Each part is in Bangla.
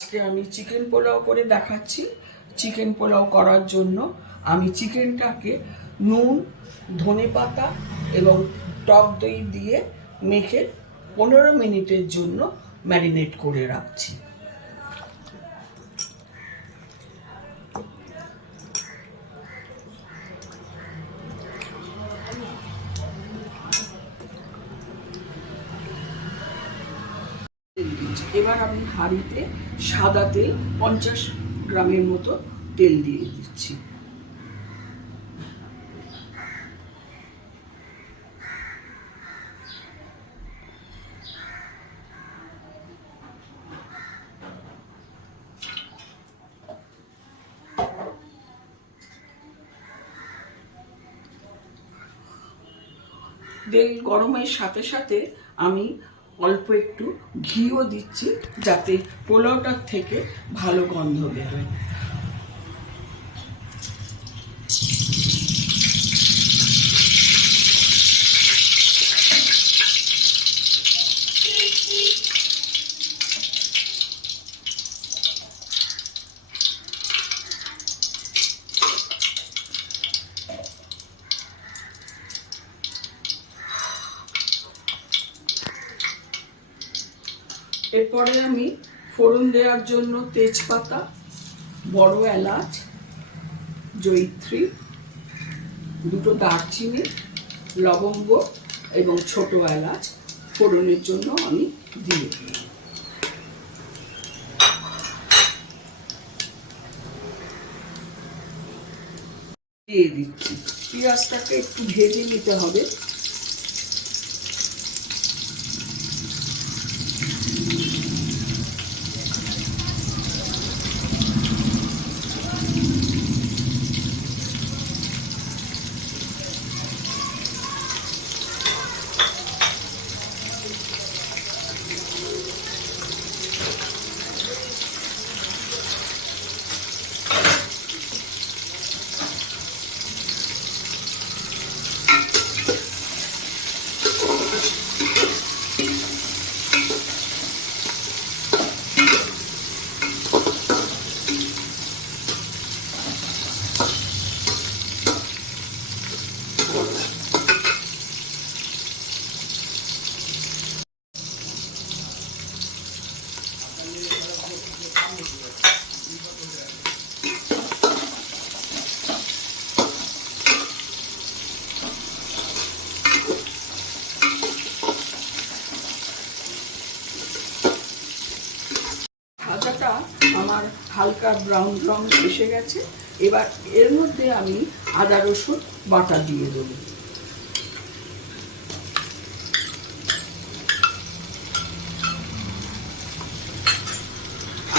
আজকে আমি চিকেন পোলাও করে দেখাচ্ছি। চিকেন পোলাও করার জন্য আমি চিকেনটাকে নুন, ধনেপাতা এবং টক দই দিয়ে মেখে 15 মিনিটের জন্য ম্যারিনেট করে রাখছি। এবার আমি হাঁড়িতে সাদা তেল 50 গ্রামের মতো তেল দিয়ে দিচ্ছি। তেল গরমের সাথে সাথে আমি অল্প একটু ঘিও দিচ্ছি, যাতে পোলাওটার থেকে ভালো গন্ধ বেরোয়। এরপরে আমি ফোড়ন দেওয়ার জন্য তেজপাতা, বড় এলাচ, জয়িত্রী, দুটো দারচিনি, লবঙ্গ এবং ছোট এলাচ ফোড়নের জন্য আমি দিয়ে দিচ্ছি। পেঁয়াজটাকে একটু ভেজে নিতে হবে। ভাজাটা আমার হালকা ব্রাউন রং এসে গেছে। এবার এর মধ্যে আমি আদা রসুন বাটা দিয়ে দেবো।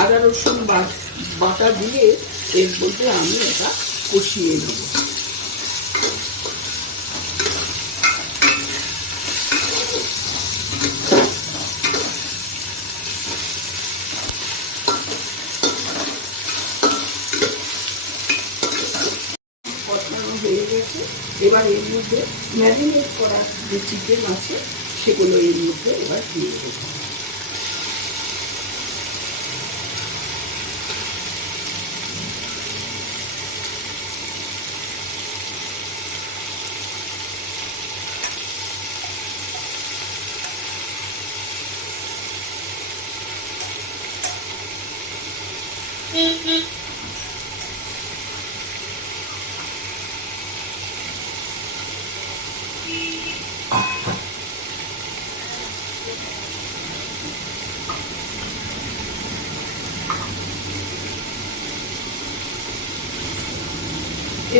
আদা রসুন বাটা দিয়ে এর মধ্যে আমি এটা কষিয়ে নেব। হয়ে গেছে। এবার এর মধ্যে ম্যারিনেট করা যে চিকেন আছে সেগুলো এর মধ্যে এবার দিয়ে দেব।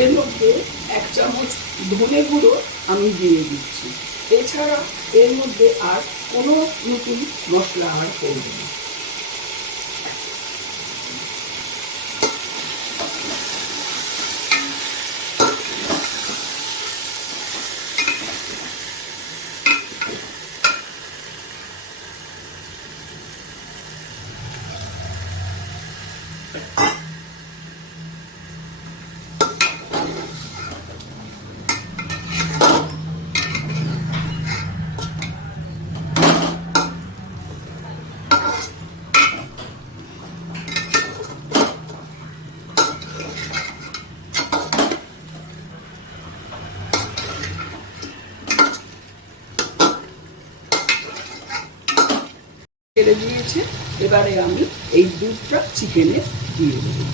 এর মধ্যে 1 চামচ ধনে গুঁড়ো আমি দিয়ে দিচ্ছি। এছাড়া এর মধ্যে আর কোনো নতুন মশলা আর করব না। এবারে আমি এই দুধটা চিকেনে দিয়ে দেবো।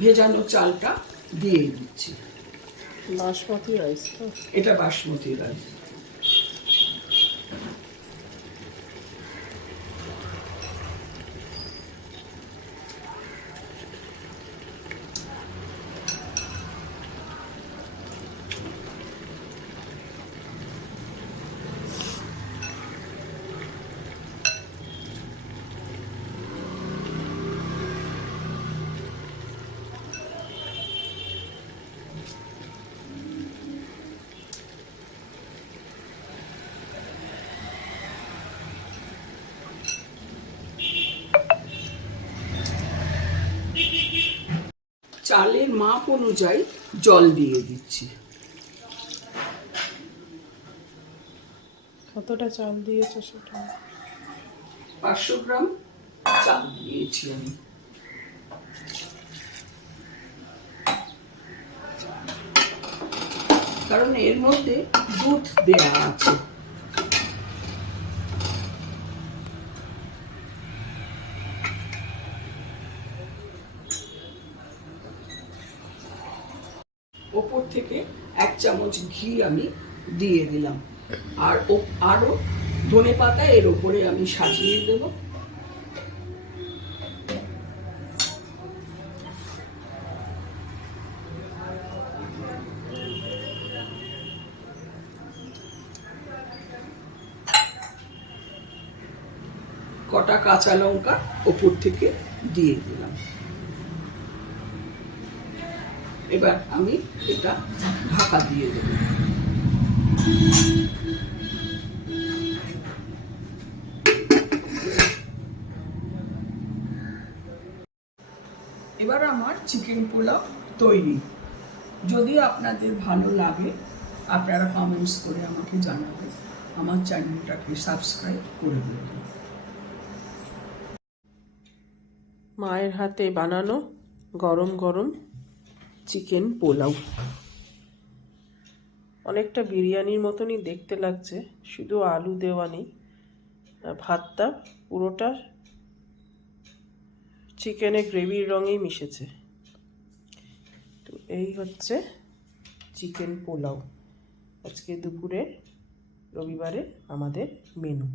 ভেজানো চালটা দিয়ে দিচ্ছি। বাসমতি রাইস তো? এটা বাসমতি রাইস। চালের মাপ অনুযায়ী জল দিয়ে দিচ্ছি। কতটা চাল দিয়েছো সেটা? 500 গ্রাম চাল দিয়েছি আমি। কারণ এর মধ্যে দুধ দেয়া আছে। ওপর থেকে 1 চামচ ঘি আমি দিয়ে দিলাম, আর আরো ধনেপাতা এর উপরে আমি সাজিয়ে দেব। কটা কাঁচা লঙ্কা ওপর থেকে দিয়ে দিলাম। এবার আমি এটা ঢাকা দিয়ে দেব। এবার আমার চিকেন পোলাও তৈরি। যদি আপনাদের ভালো লাগে আপনারা কমেন্টস করে আমাকে জানাবেন। আমার চ্যানেলটাকে সাবস্ক্রাইব করে দেবেন। মায়ের হাতে বানানো গরম গরম চিকেন পোলাও। অনেকটা বিরিয়ানির মতনই দেখতে লাগছে, শুধু আলু দেওয়া নেই। ভাতটা পুরোটা চিকেনের গ্রেভির রঙেই মিশেছে। তো এই হচ্ছে চিকেন পোলাও আজকে দুপুরে রবিবারে আমাদের মেনু।